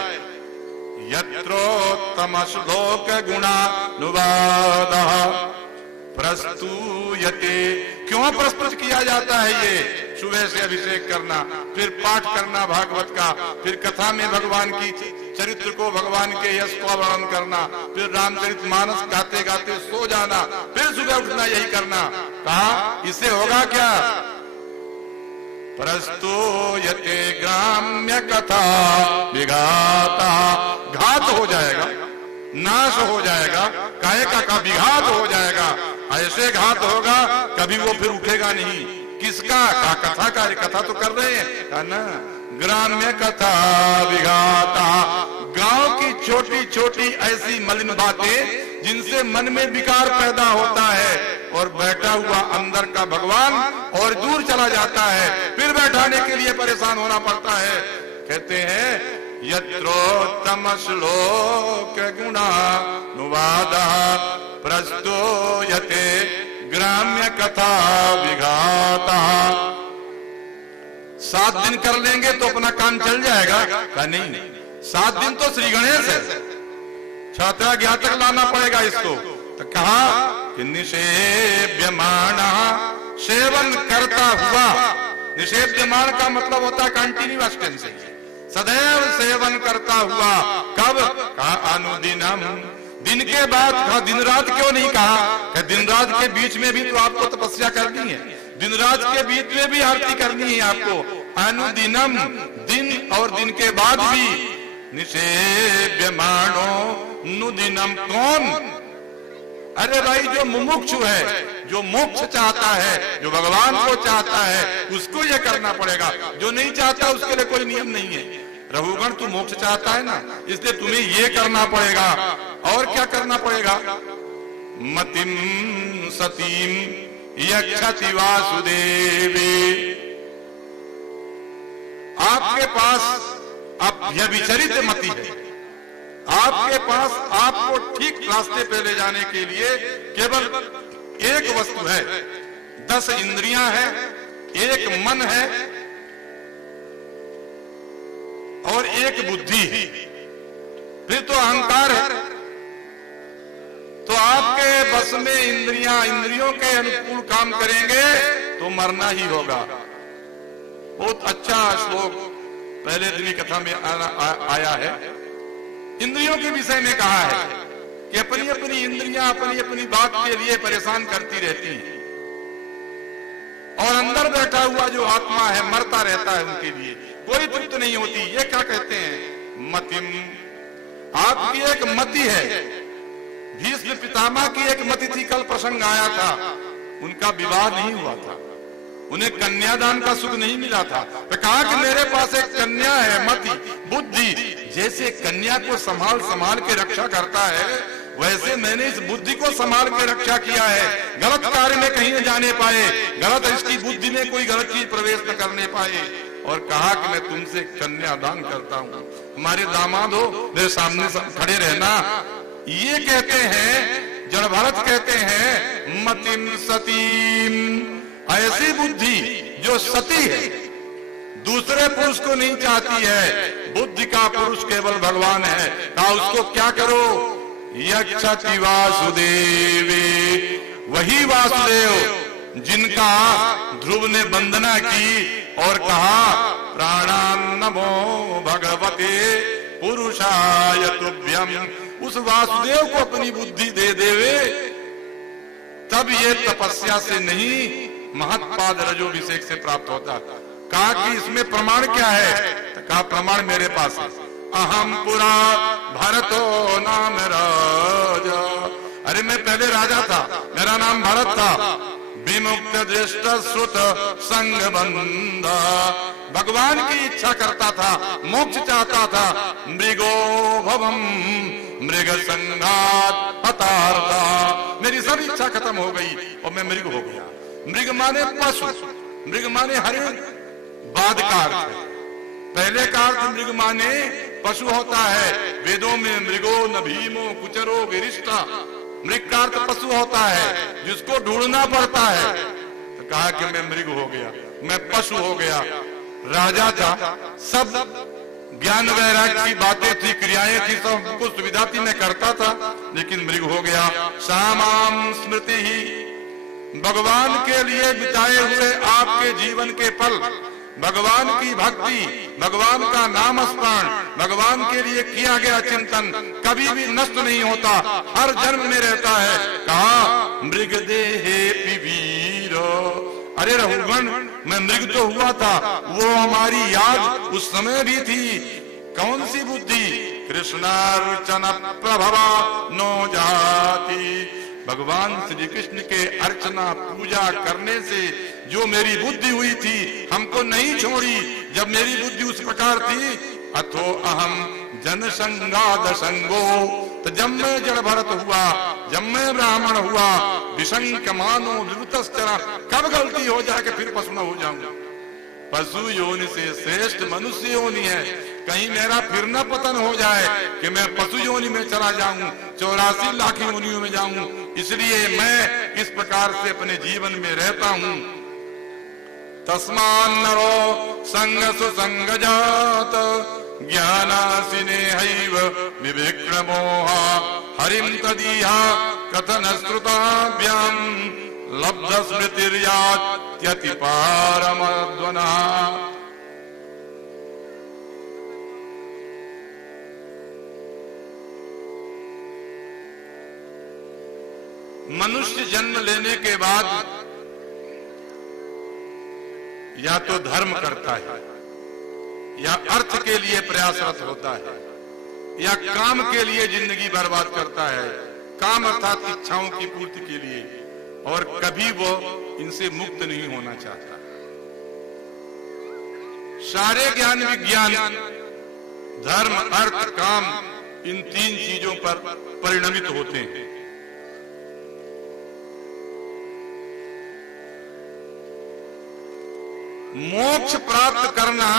यत्रोत्तम श्लोक गुणानुवाद प्रस्तुयते। क्यों प्रस्तुत किया जाता है? ये सुबह से अभिषेक करना, फिर पाठ करना भागवत का, फिर कथा में भगवान की चरित्र को, भगवान के यश का वर्णन करना, फिर रामचरितमानस गाते गाते सो जाना, फिर सुबह उठना, यही करना। कहा इससे होगा क्या? प्रस्तुयते ग्राम्य कथा विघाता। घात हो जाएगा, नाश हो जाएगा, काहे का विघात हो जाएगा। ऐसे घात होगा कभी वो फिर उठेगा नहीं। किसका? का कथा का। कथा तो कर रहे हैं ना। ग्राम्य कथा विघाता, गांव की छोटी छोटी ऐसी मलिन बातें जिनसे मन में विकार पैदा होता है और बैठा हुआ अंदर का भगवान और दूर चला जाता है, फिर बैठाने के लिए परेशान होना पड़ता है। कहते हैं यत्रोत्तम श्लोक गुणानुवादः प्रस्तुयते ग्राम्य कथा विघातः। 7 दिन कर लेंगे तो अपना काम चल जाएगा? का नहीं, 7 दिन तो श्री गणेश है, छात्रा ज्ञातक लाना पड़ेगा इसको। तो कहा कि निषेव्यमाणः, सेवन करता हुआ निषेध्यमाण का मतलब होता है कंटिन्यूअस टेंस, सदैव सेवन करता हुआ। कब? कहा अनुदिनम, दिन के बाद। कहा दिन रात क्यों नहीं कहा? कि दिन रात के बीच में भी तो आपको तपस्या करनी है, दिन रात के बीच में भी आरती करनी है आपको। अनुदिनम, दिन और दिन के बाद भी। निषेव्यमाणो नुदिनम, कौन? अरे भाई जो मुमुक्षु है, जो मोक्ष चाहता है, जो भगवान को चाहता है, उसको ये करना पड़ेगा। जो नहीं चाहता उसके लिए कोई नियम नहीं है। रघुगण तू मोक्ष चाहता है ना, इसलिए तुम्हें ये करना पड़ेगा। और क्या करना पड़ेगा? मतिम सतीम यक्षति वासुदेवे। आपके पास अब व्यभिचरित मति है, आपके पास आपको ठीक रास्ते पे ले जाने के लिए केवल एक वस्तु है, 10 इंद्रियां हैं, एक मन है और एक बुद्धि, फिर तो अहंकार है। तो आपके बस में इंद्रियां, इंद्रियों के अनुकूल काम करेंगे तो मरना ही होगा। बहुत अच्छा श्लोक पहले दिन की कथा में आया है, इंद्रियों के विषय में कहा है कि अपनी अपनी इंद्रियां अपनी अपनी बात के लिए परेशान करती रहती हैं, और अंदर बैठा हुआ जो आत्मा है मरता रहता है, उनके लिए कोई तृप्त नहीं होती। ये क्या कहते हैं? मतिम। आपकी एक मति है। भीष्म पितामह की एक मति थी, कल प्रसंग आया था, उनका विवाह नहीं हुआ था, उन्हें कन्यादान का सुख नहीं मिला था। तो कहा कि मेरे पास एक कन्या है, मति, बुद्धि। जैसे कन्या को संभाल संभाल के रक्षा करता है, वैसे मैंने इस बुद्धि को संभाल के रक्षा किया है, गलत कार्य में कहीं न जाने पाए, गलत इसकी बुद्धि में कोई गलत चीज प्रवेश न करने पाए। और कहा कि मैं तुमसे कन्यादान करता हूँ, हमारे दामाद हो, मेरे सामने खड़े रहना। ये कहते हैं, जड़ भरत कहते हैं मतिम सतीम, ऐसी बुद्धि जो सती है, दूसरे पुरुष को नहीं चाहती है। बुद्धि का पुरुष केवल भगवान है। कहा उसको क्या करो? यक्षति वासुदेवे, वही वासुदेव जिनका ध्रुव ने वंदना की और कहा प्राणान नमो भगवते पुरुषाय तुभ्यम। उस वासुदेव को अपनी बुद्धि दे देवे, तब ये तपस्या से नहीं महत्पाद रजोभिषेक से प्राप्त होता। कहा कि इसमें प्रमाण क्या है? तो कहा प्रमाण मेरे पास है। अहम पुरा भरतो नाम राजा। अरे मैं पहले राजा था, मेरा नाम भरत था। विमुक्त दृष्ट श्रुत संग बंधा, भगवान की इच्छा करता था, मोक्ष चाहता था। मृगो भवम मृग संघात पतार्था, मेरी सब इच्छा खत्म हो गई और मैं मृग हो गया। मृग माने पशु, मृग माने हरिण, बाद का अर्थ है। पहले का अर्थ मृग माने पशु होता है। वेदों में मृगो न भीमो कुचरो गिरिष्ठा, मृग का अर्थ पशु होता है जिसको ढूंढना पड़ता है। तो कहा कि मैं मृग हो गया, मैं पशु हो गया। राजा था, सब ज्ञान वैराग्य की बातें थी, क्रियाएं थी, सब कुछ सुविधा थी, मैं करता था, लेकिन मृग हो गया। सामाम स्मृति ही, भगवान के लिए बिताए हुए आपके जीवन के पल, भगवान की भक्ति, भगवान का नाम स्मरण, भगवान के लिए किया गया चिंतन कभी भी नष्ट नहीं होता, हर जन्म में रहता है। कहा मृग देहे पिवीर। अरे रघुगण, मैं मृग तो हुआ था, वो हमारी याद उस समय भी थी। कौन सी बुद्धि? कृष्णार्चन प्रभवा नो जाति, भगवान श्री कृष्ण के अर्चना पूजा करने से जो मेरी बुद्धि हुई थी, हमको नहीं छोड़ी। जब मेरी बुद्धि उस प्रकार थी, अथो अहम जनसंगाद संगो, तो जब मैं जड़ भरत हुआ, जब मैं ब्राह्मण हुआ, विशंक मानो विवतश्चरा, कब गलती हो जाए कि फिर पशु न हो जाऊं। पशु योनि से श्रेष्ठ मनुष्य योनि है। कहीं मेरा फिर न पतन हो जाए कि मैं पशु योनि में चला जाऊं, 84 लाख योनियों में जाऊं। इसलिए मैं इस प्रकार से अपने जीवन में रहता हूं। तस्मान नरो संग सुसंग जात, ज्ञानासिने हैव विविक्रमोहा, हरिम तदीहा कथन श्रुताभ्याम लब्ध स्मृतिर्यात् त्यति पारमद्वनः। मनुष्य जन्म लेने के बाद या तो धर्म करता है, या अर्थ के लिए प्रयासरत होता है, या काम के लिए जिंदगी बर्बाद करता है, काम अर्थात इच्छाओं की पूर्ति के लिए, और कभी वो इनसे मुक्त नहीं होना चाहता। सारे ज्ञान विज्ञान धर्म, अर्थ, काम, इन तीन चीजों पर परिणमित होते हैं। मोक्ष प्राप्त करना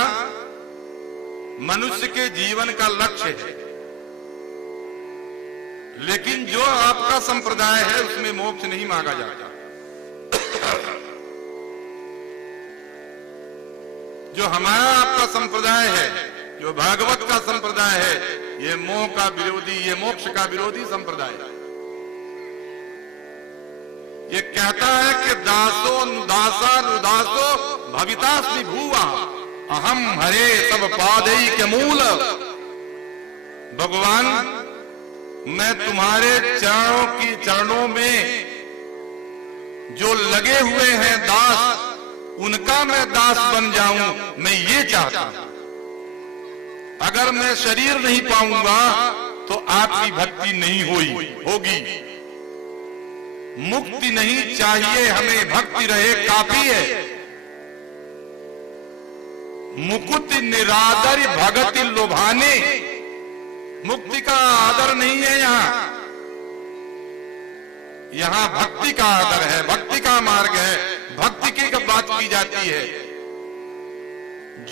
मनुष्य के जीवन का लक्ष्य है, लेकिन जो आपका संप्रदाय है उसमें मोक्ष नहीं मांगा जाता। जो हमारा आपका संप्रदाय है, जो भागवत का संप्रदाय है, ये मोह का विरोधी, ये मोक्ष का विरोधी संप्रदाय है। ये कहता है कि दासो दासानुदासो भवितास्मि भूवा अहम हरे तब पादई के मूल। भगवान, मैं तुम्हारे चरणों में जो लगे हुए हैं दास, उनका मैं दास बन जाऊं, मैं ये चाहता हूं। अगर मैं शरीर नहीं पाऊंगा तो आपकी भक्ति नहीं होगी। मुक्ति नहीं चाहिए हमें, भक्ति रहे काफी है। मुकुति निरादर भगति लोभाने, मुक्ति का आदर नहीं है यहाँ भक्ति का आदर है, भक्ति का मार्ग है, भक्ति की बात की जाती है।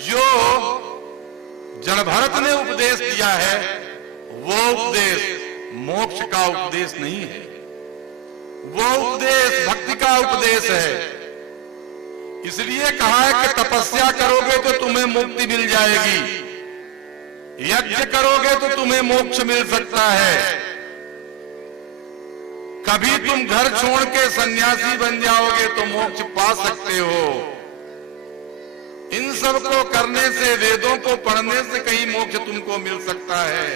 जो जड़ भरत ने उपदेश दिया है वो उपदेश मोक्ष का उपदेश नहीं है, वो उपदेश भक्ति का उपदेश है। इसलिए कहा है कि तपस्या करोगे तो तुम्हें मुक्ति मिल जाएगी, यज्ञ करोगे तो तुम्हें मोक्ष मिल सकता है। कभी तुम घर छोड़ के सन्यासी बन जाओगे तो मोक्ष पा सकते हो। इन सब को करने से, वेदों को पढ़ने से कहीं मोक्ष तुमको मिल सकता है,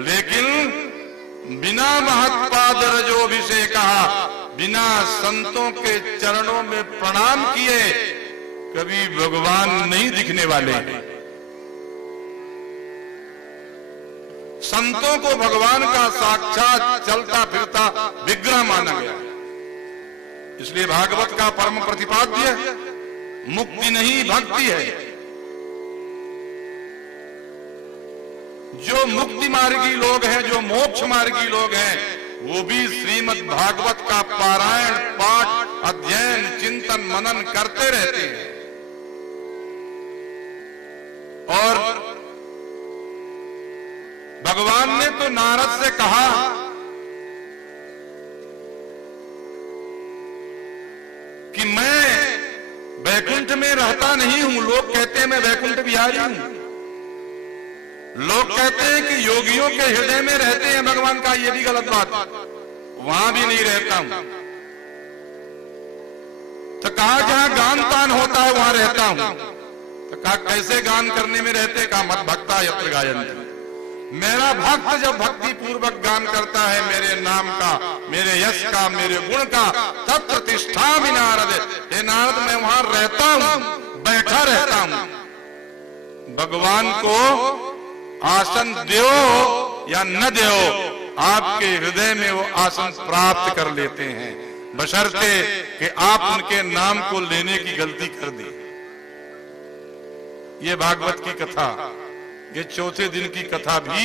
लेकिन बिना महत्पाद रजोभिषेका, बिना संतों के चरणों में प्रणाम किए कभी भगवान नहीं दिखने वाले। संतों को भगवान का साक्षात चलता फिरता विग्रह माना गया। इसलिए भागवत का परम प्रतिपाद्य मुक्ति नहीं भक्ति है। जो मुक्ति मार्गी लोग हैं, जो मोक्ष मार्गी लोग हैं, वो भी श्रीमद् भागवत का पारायण, पाठ, अध्ययन, चिंतन, मनन करते रहते हैं। और भगवान ने तो नारद से कहा कि मैं वैकुंठ में रहता नहीं हूं। लोग कहते हैं मैं वैकुंठ बिहारी हूं। लोग कहते हैं कि योगियों के हृदय में रहते हैं भगवान का, ये भी गलत बात। वहां भी नहीं रहता हूं। तो कहा जहां गान तान होता है वहां रहता हूं। तो कहा कैसे गान करने में रहते? कहा मत भक्ता यत्र गायन्ति। मेरा भक्त जब भक्ति पूर्वक गान करता है मेरे नाम का, मेरे यश का, मेरे गुण का, तत्र तिष्ठामि नारद। हे नारद, मैं वहां रहता हूं, बैठा रहता हूं। भगवान को आसन दो या न दो, आपके हृदय में वो आसन प्राप्त कर लेते हैं, बशर्ते कि आप उनके नाम को लेने की गलती कर दी। ये भागवत की कथा, ये चौथे दिन की कथा भी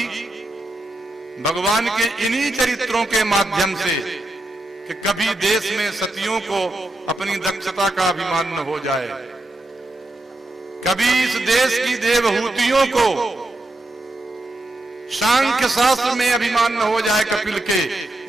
भगवान के इन्हीं चरित्रों के माध्यम से, कि कभी देश में सतियों को अपनी दक्षता का अभिमान न हो जाए, कभी इस देश की देवहूतियों को सांख्य शास्त्र में अभिमान न हो जाए कपिल के।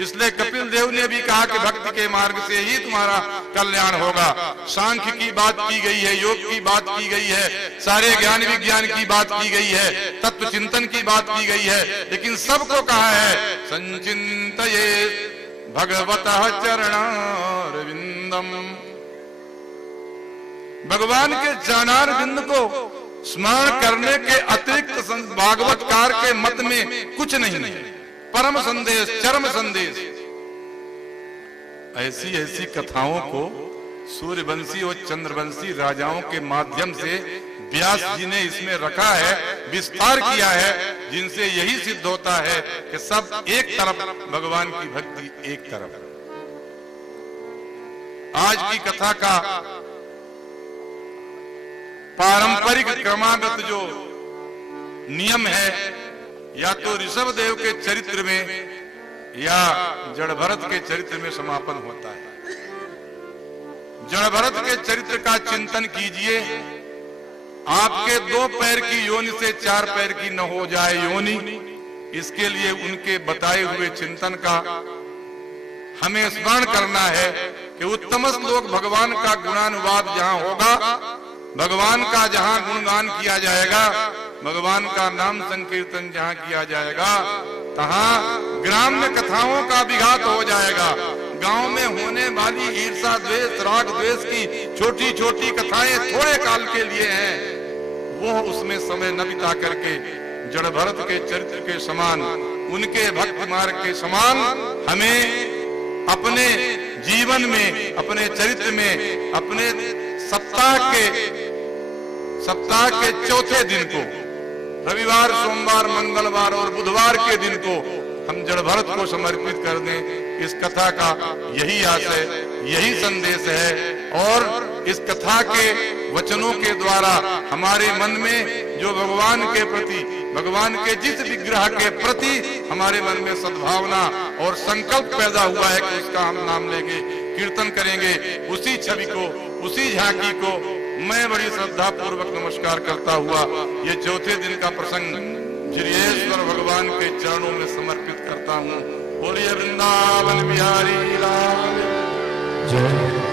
इसलिए कपिल देव ने भी कहा कि भक्ति के मार्ग से ही तुम्हारा कल्याण होगा। सांख्य की बात की गई है, योग की बात की गई है, सारे ज्ञान विज्ञान की बात की गई है, तत्व चिंतन की बात की गई है, लेकिन सबको कहा है संचिन्तये भगवतः चरणारविंदम। भगवान के चरणार बिंद को स्मरण करने के अतिरिक्त भागवतकार के मत में कुछ नहीं है। परम संदेश, चरम संदेश। ऐसी ऐसी कथाओं को सूर्यवंशी और चंद्रवंशी राजाओं के माध्यम से व्यास जी ने इसमें रखा है, विस्तार किया है, जिनसे यही सिद्ध होता है कि सब एक तरफ, भगवान की भक्ति एक तरफ। आज की कथा का पारंपरिक क्रमागत जो नियम है, या तो ऋषभ देव के चरित्र में या जड़ भरत के चरित्र में समापन होता है। जड़ भरत के चरित्र का चिंतन कीजिए। आपके 2 पैर की योनि से 4 पैर की न हो जाए योनि, इसके लिए उनके बताए हुए चिंतन का हमें स्मरण करना है कि उत्तम श्लोक भगवान का गुणानुवाद जहां होगा, भगवान का जहां गुणगान किया जाएगा, भगवान का नाम संकीर्तन जहां किया जाएगा, तहां ग्राम्य कथाओं का विघात हो जाएगा। गांव में होने वाली ईर्षा, द्वेष, राग, द्वेष की छोटी छोटी कथाएं थोड़े काल के लिए हैं, वो उसमें समय न बिता करके जड़ भरत के चरित्र के समान, उनके भक्त मार्ग के समान हमें अपने जीवन में, अपने चरित्र में, अपने सप्ताह के चौथे दिन को, रविवार, सोमवार, मंगलवार और बुधवार के दिन को हम जड़ भरत को समर्पित कर दें। इस कथा का यही आशय, यही संदेश है। और इस कथा के वचनों के द्वारा हमारे मन में जो भगवान के प्रति, भगवान के जिस विग्रह के प्रति हमारे मन में सद्भावना और संकल्प पैदा हुआ है कि उसका हम नाम लेंगे, कीर्तन करेंगे, उसी छवि को, उसी झांकी को मैं बड़ी श्रद्धा पूर्वक नमस्कार करता हुआ ये चौथे दिन का प्रसंग जिरियेश्वर भगवान के चरणों में समर्पित करता हूँ। बोलिए वृंदावन बिहारी लाल जय।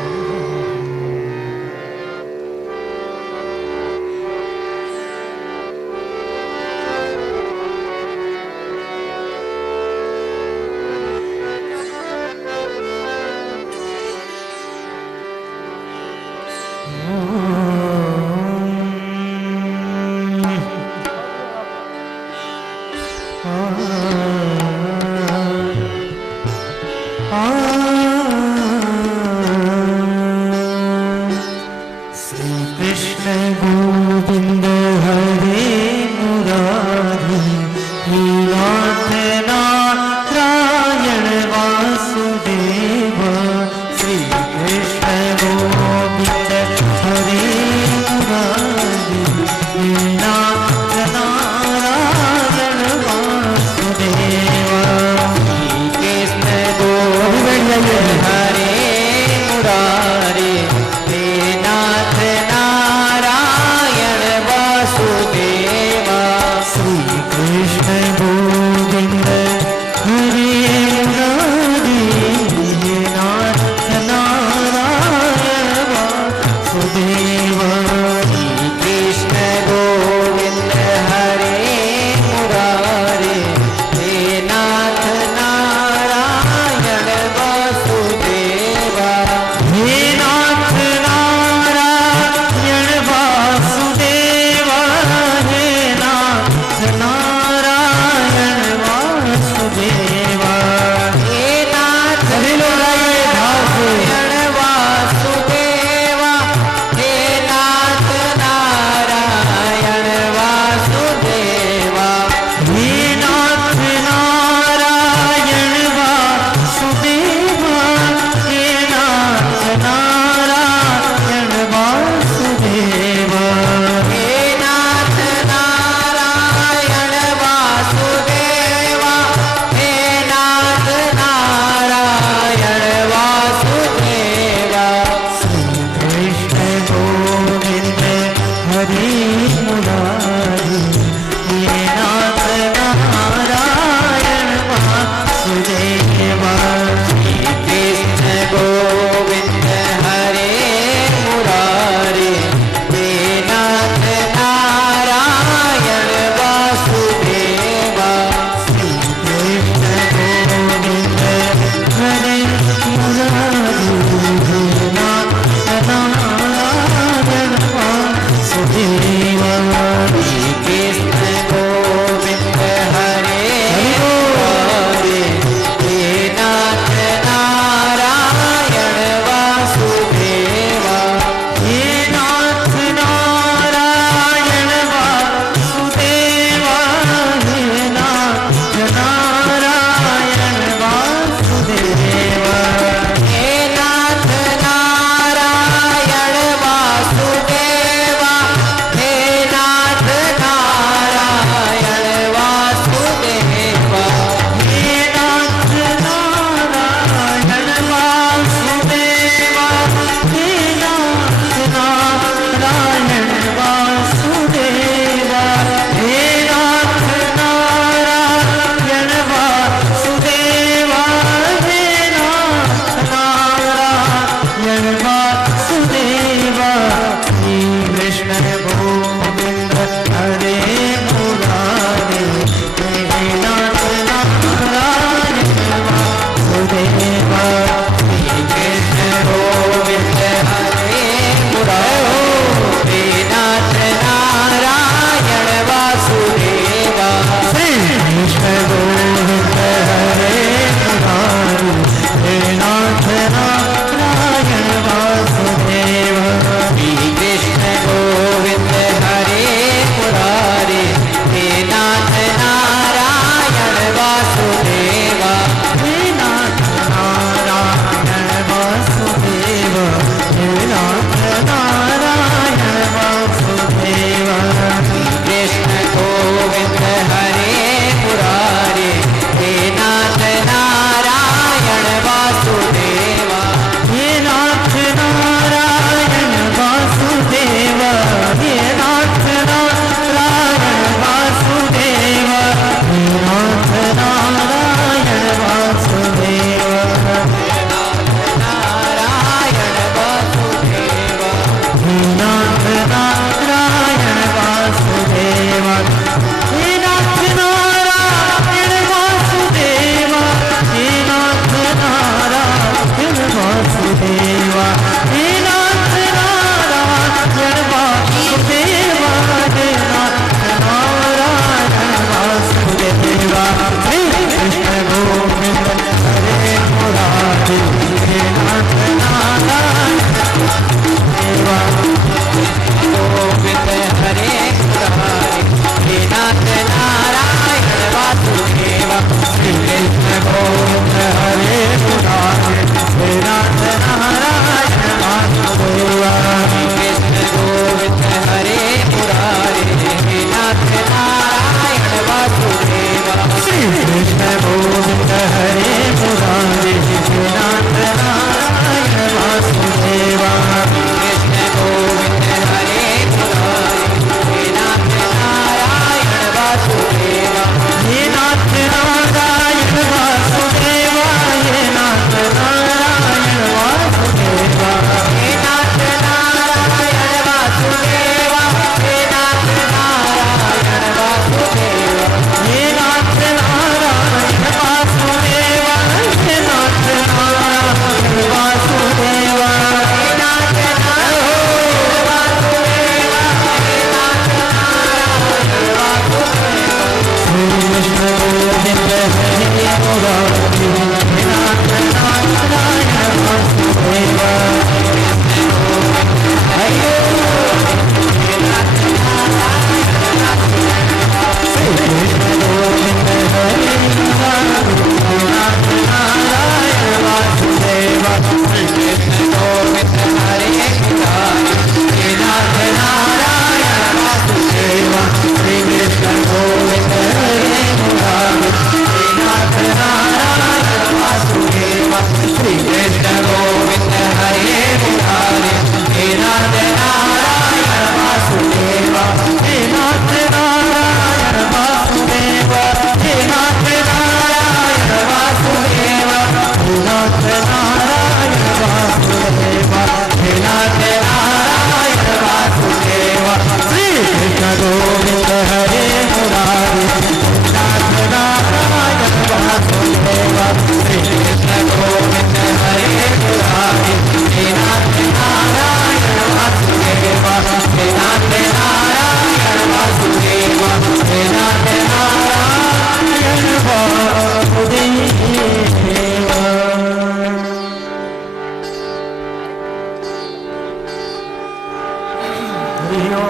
धियो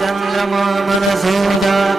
चंद्रमा मनसो जात